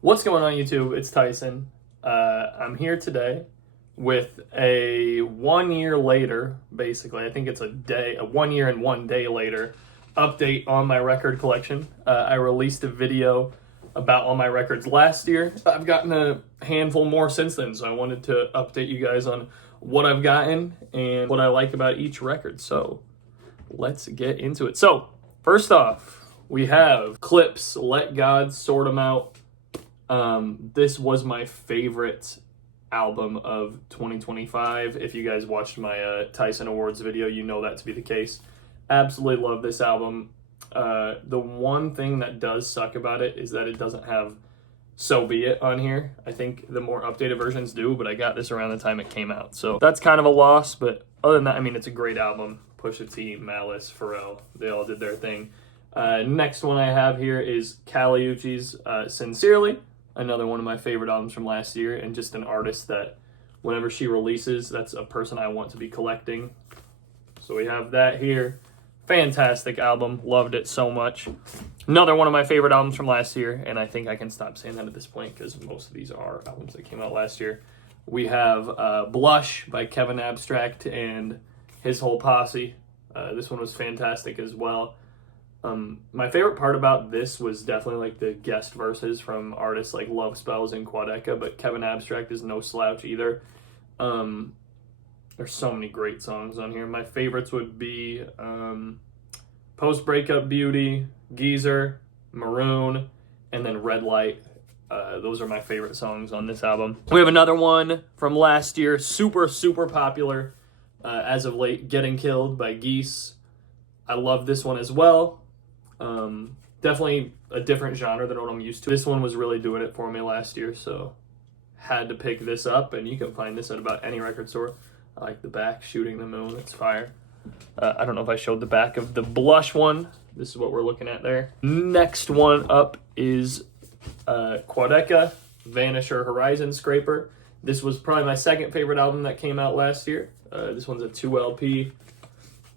What's going on, YouTube? It's Tyson. I'm here today with a 1 year later, basically. I think it's a 1 year and 1 day later update on my record collection. I released a video about all my records last year. I've gotten a handful more since then, so I wanted to update you guys on what I've gotten and what I like about each record. So let's get into it. So, first off, we have Clipse, Let God Sort 'Em Out. This was my favorite album of 2025. If you guys watched my Tyson Awards video, you know that to be the case. Absolutely love this album. The one thing that does suck about it is that it doesn't have So Be It on here. I think the more updated versions do, but I got this around the time it came out. So that's kind of a loss, but other than that, I mean, it's a great album. Pusha T, Malice, Pharrell, they all did their thing. Next one I have here is Kali Uchis's Sincerely. Another one of my favorite albums from last year, and just an artist that whenever she releases, that's a person I want to be collecting. So we have that here. Fantastic album. Loved it so much. Another one of my favorite albums from last year, and I think I can stop saying that at this point because most of these are albums that came out last year. We have Blush by Kevin Abstract and his whole posse. This one was fantastic as well. My favorite part about this was definitely like the guest verses from artists like Love Spells and Quadeca, but Kevin Abstract is no slouch either. There's so many great songs on here. My favorites would be Post Breakup Beauty, Geezer, Maroon, and then Red Light. Those are my favorite songs on this album. We have another one from last year, super popular as of late, Getting Killed by Geese. I love this one as well. Definitely a different genre than what I'm used to. This one was really doing it for me last year, so had to pick this up, and you can find this at about any record store. I like the back, Shooting the Moon, it's fire. I don't know if I showed the back of the Blush one. This is what we're looking at there. Next one up is Quadeca, Vanisher Horizon Scraper. This was probably my second favorite album that came out last year. This one's a 2 LP.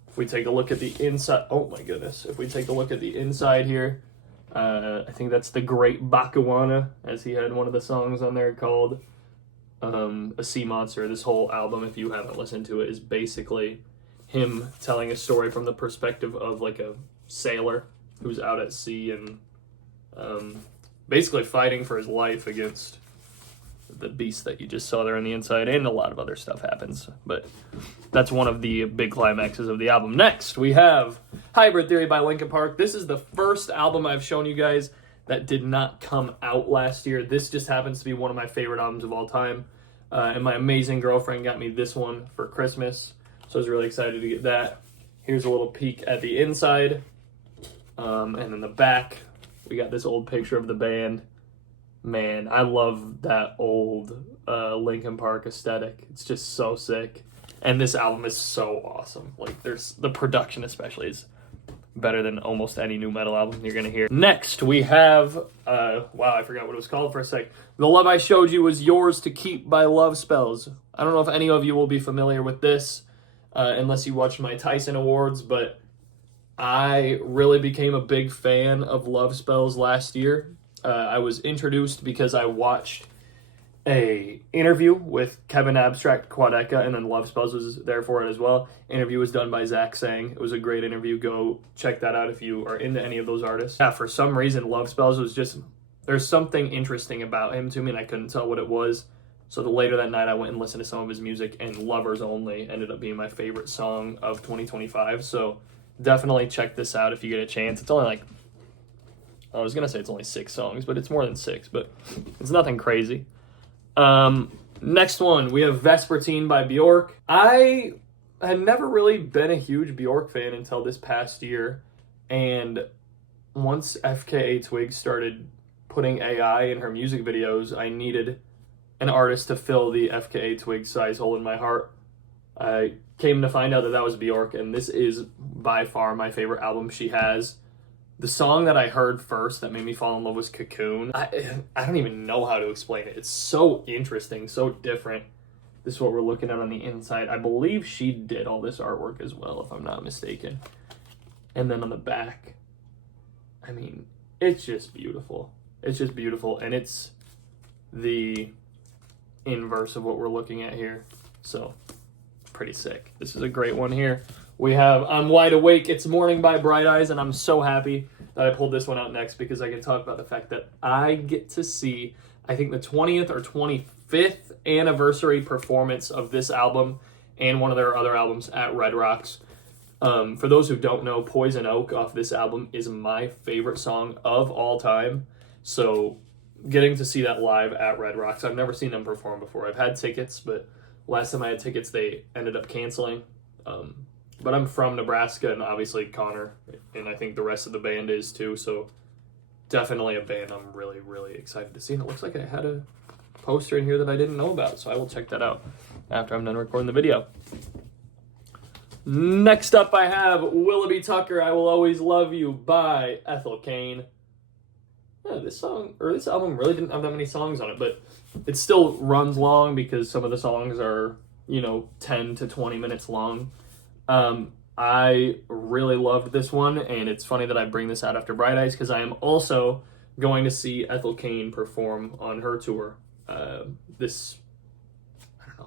If we take a look at the inside, oh my goodness. If we take a look at the inside here, I think that's the Great Bakuana, as he had one of the songs on there called A Sea Monster. This whole album, if you haven't listened to it, is basically him telling a story from the perspective of like a sailor who's out at sea and basically fighting for his life against the beast that you just saw there on the inside, and a lot of other stuff happens, but that's one of the big climaxes of the album. Next, we have Hybrid Theory by Linkin Park. This is the first album I've shown you guys that did not come out last year. This just happens to be one of my favorite albums of all time, and my amazing girlfriend got me this one for Christmas, so I was really excited to get that. Here's a little peek at the inside, and in the back, we got this old picture of the band. Man, I love that old Linkin Park aesthetic. It's just so sick. And this album is so awesome. Like, there's the production especially is better than almost any new metal album you're going to hear. Next, we have, wow, I forgot what it was called for a sec. The Love I Showed You Was Yours to Keep by Love Spells. I don't know if any of you will be familiar with this, unless you watched my Tyson Awards, but I really became a big fan of Love Spells last year. I was introduced because I watched a interview with Kevin Abstract, Quadeca, and then Love Spells was there for it as well. Interview was done by Zach Sang. It was a great interview. Go check that out if you are into any of those artists. Yeah, for some reason, Love Spells was just, there's something interesting about him to me, and I couldn't tell what it was. So later that night, I went and listened to some of his music, and Lovers Only ended up being my favorite song of 2025. So definitely check this out if you get a chance. It's only like, I was going to say it's only 6 songs, but it's more than 6, but it's nothing crazy. Next one, we have Vespertine by Bjork. I had never really been a huge Bjork fan until this past year, and once FKA Twigs started putting AI in her music videos, I needed an artist to fill the FKA Twigs size hole in my heart. I came to find out that that was Bjork, and this is by far my favorite album she has. The song that I heard first that made me fall in love was Cocoon. I don't even know how to explain it. It's so interesting, so different. This is what we're looking at on the inside. I believe she did all this artwork as well, if I'm not mistaken. And then on the back, I mean, it's just beautiful. It's just beautiful, and it's the inverse of what we're looking at here. So, pretty sick. This is a great one here. We have I'm Wide Awake, It's Morning by Bright Eyes, and I'm so happy that I pulled this one out next because I can talk about the fact that I get to see, I think, the 20th or 25th anniversary performance of this album and one of their other albums at Red Rocks. For those who don't know, Poison Oak off this album is my favorite song of all time. So getting to see that live at Red Rocks, I've never seen them perform before. I've had tickets, but last time I had tickets, they ended up canceling. But I'm from Nebraska, and obviously Connor, and I think the rest of the band is too, so definitely a band I'm really, really excited to see. And it looks like I had a poster in here that I didn't know about, so I will check that out after I'm done recording the video. Next up I have Willoughby Tucker, I Will Always Love You by Ethel Cain. Yeah, this album really didn't have that many songs on it, but it still runs long because some of the songs are, 10 to 20 minutes long. I really loved this one, and it's funny that I bring this out after Bright Eyes because I am also going to see Ethel Cain perform on her tour this,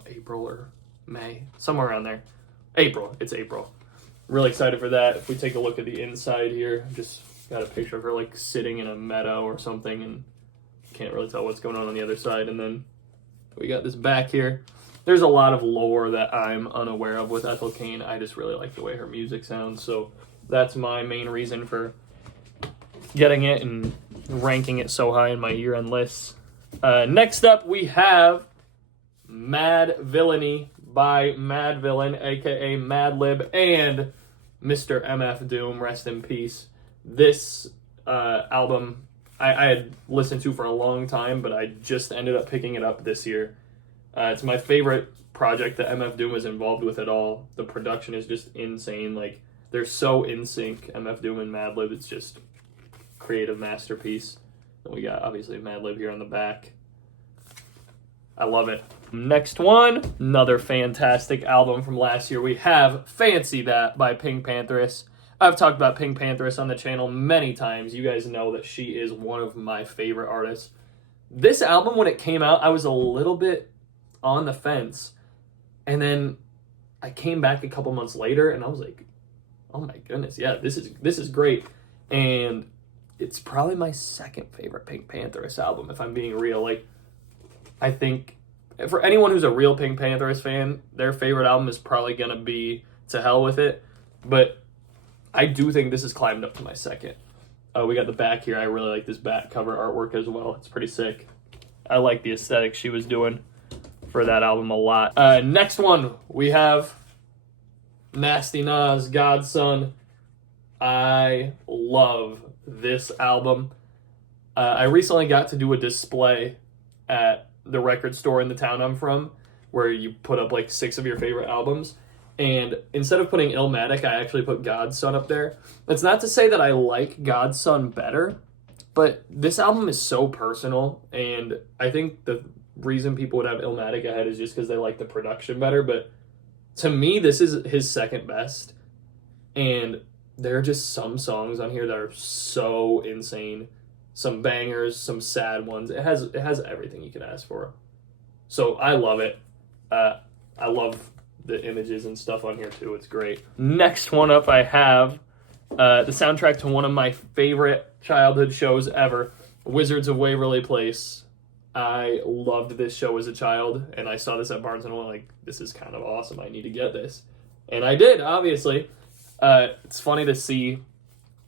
April or May, somewhere around there. It's April. Really excited for that. If we take a look at the inside here, just got a picture of her like sitting in a meadow or something, and can't really tell what's going on the other side. And then we got this back here. There's a lot of lore that I'm unaware of with Ethel Cain. I just really like the way her music sounds, so that's my main reason for getting it and ranking it so high in my year-end lists. Next up, we have Mad Villainy by Mad Villain, aka Madlib, and Mr. MF Doom, rest in peace. This album I had listened to for a long time, but I just ended up picking it up this year. It's my favorite project that MF Doom is involved with at all. The production is just insane. Like, they're so in sync, MF Doom and Madlib. It's just creative masterpiece. And we got, obviously, Madlib here on the back. I love it. Next one, another fantastic album from last year. We have Fancy That by Pink Pantheress. I've talked about Pink Pantheress on the channel many times. You guys know that she is one of my favorite artists. This album, when it came out, I was a little bit on the fence, and then I came back a couple months later and I was like, oh my goodness, yeah, this is great. And it's probably my second favorite Pink Pantheress album, if I'm being real. Like, I think for anyone who's a real Pink Pantheress fan, their favorite album is probably gonna be To Hell With It, but I do think this has climbed up to my second. We got the back here. I really like this back cover artwork as well. It's pretty sick. I like the aesthetic she was doing for that album a lot. Next one, we have Nasty Nas, Godson. I love this album. I recently got to do a display at the record store in the town I'm from, where you put up like 6 of your favorite albums. And instead of putting Illmatic, I actually put Godson up there. That's not to say that I like Godson better, but this album is so personal, and I think the reason people would have Illmatic ahead is just because they like the production better. But to me, this is his second best, and there are just some songs on here that are so insane. Some bangers, some sad ones. It has everything you can ask for. So I love it. I love the images and stuff on here too. It's great. Next one up, I have the soundtrack to one of my favorite childhood shows ever, Wizards of Waverly Place. I loved this show as a child, and I saw this at Barnes & Noble, like, this is kind of awesome. I need to get this. And I did, obviously. It's funny to see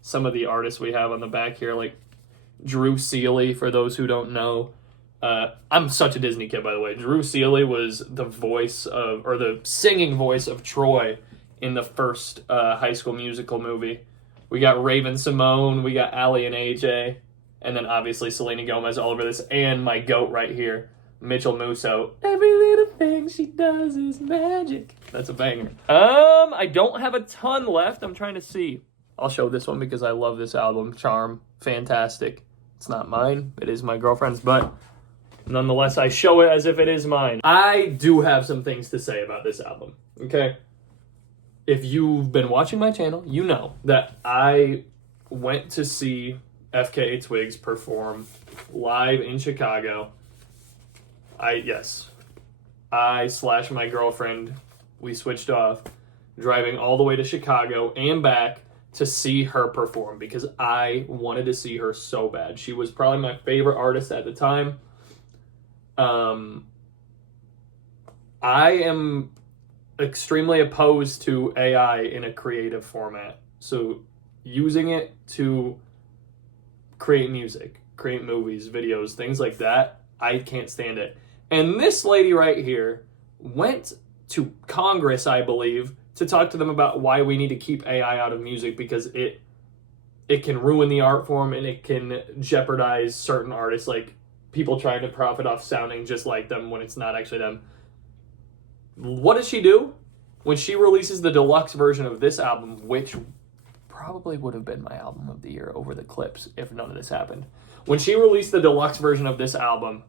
some of the artists we have on the back here, like Drew Seeley, for those who don't know. I'm such a Disney kid, by the way. Drew Seeley was the voice of, or the singing voice of Troy in the first High School Musical movie. We got Raven Simone, we got Allie and AJ, and then obviously Selena Gomez all over this, and my goat right here, Mitchell Musso. Every little thing she does is magic. That's a banger. I don't have a ton left. I'm trying to see. I'll show this one because I love this album. Charm, fantastic. It's not mine. It is my girlfriend's, but nonetheless, I show it as if it is mine. I do have some things to say about this album, okay? If you've been watching my channel, you know that I went to see FKA Twigs perform live in Chicago. I / my girlfriend, we switched off, driving all the way to Chicago and back to see her perform because I wanted to see her so bad. She was probably my favorite artist at the time. I am extremely opposed to AI in a creative format. So using it to create music, create movies, videos, things like that, I can't stand it. And this lady right here went to Congress, I believe, to talk to them about why we need to keep AI out of music because it can ruin the art form and it can jeopardize certain artists, like people trying to profit off sounding just like them when it's not actually them. What does she do? When she releases the deluxe version of this album, which probably would have been my album of the year over the Clips if none of this happened. When she released the deluxe version of this album,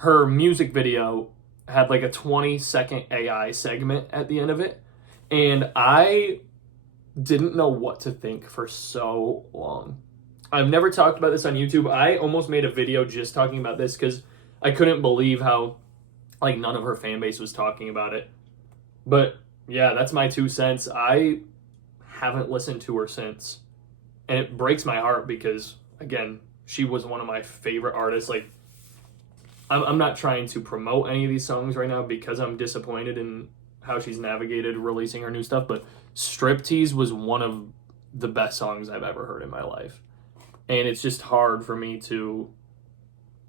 her music video had like a 20-second AI segment at the end of it. And I didn't know what to think for so long. I've never talked about this on YouTube. I almost made a video just talking about this because I couldn't believe how like none of her fan base was talking about it. But yeah, that's my 2 cents. I haven't listened to her since. And it breaks my heart because, again, she was one of my favorite artists. Like, I'm not trying to promote any of these songs right now because I'm disappointed in how she's navigated releasing her new stuff, but Striptease was one of the best songs I've ever heard in my life. And it's just hard for me to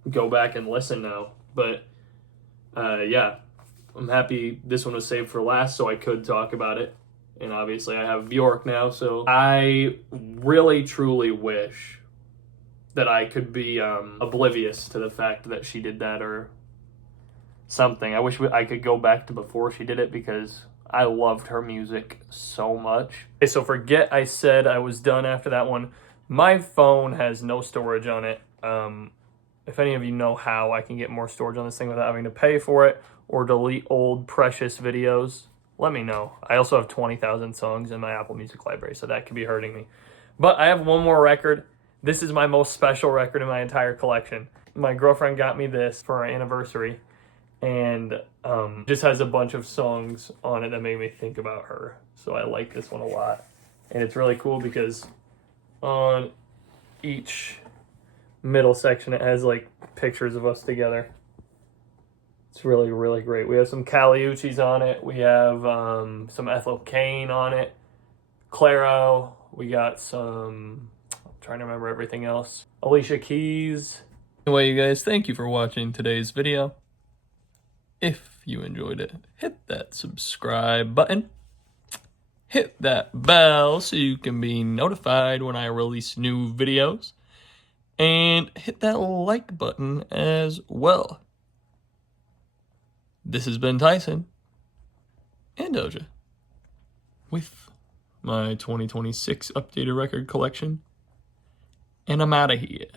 go back and listen now. But yeah, I'm happy this one was saved for last so I could talk about it. And obviously I have Bjork now, so I really truly wish that I could be oblivious to the fact that she did that or something. I wish I could go back to before she did it because I loved her music so much. Okay, so forget I said I was done after that one. My phone has no storage on it. If any of you know how I can get more storage on this thing without having to pay for it or delete old precious videos, let me know. I also have 20,000 songs in my Apple Music library, so that could be hurting me. But I have one more record. This is my most special record in my entire collection. My girlfriend got me this for our anniversary, and just has a bunch of songs on it that made me think about her. So I like this one a lot. And it's really cool because on each middle section it has like pictures of us together. It's really, really great. We have some Kali Uchis on it. We have some Ethel Cain on it. Clairo. We got some... I'm trying to remember everything else. Alicia Keys. Anyway, you guys, thank you for watching today's video. If you enjoyed it, hit that subscribe button. Hit that bell so you can be notified when I release new videos. And hit that like button as well. This has been Tyson and Doja with my 2026 updated record collection. And I'm out of here.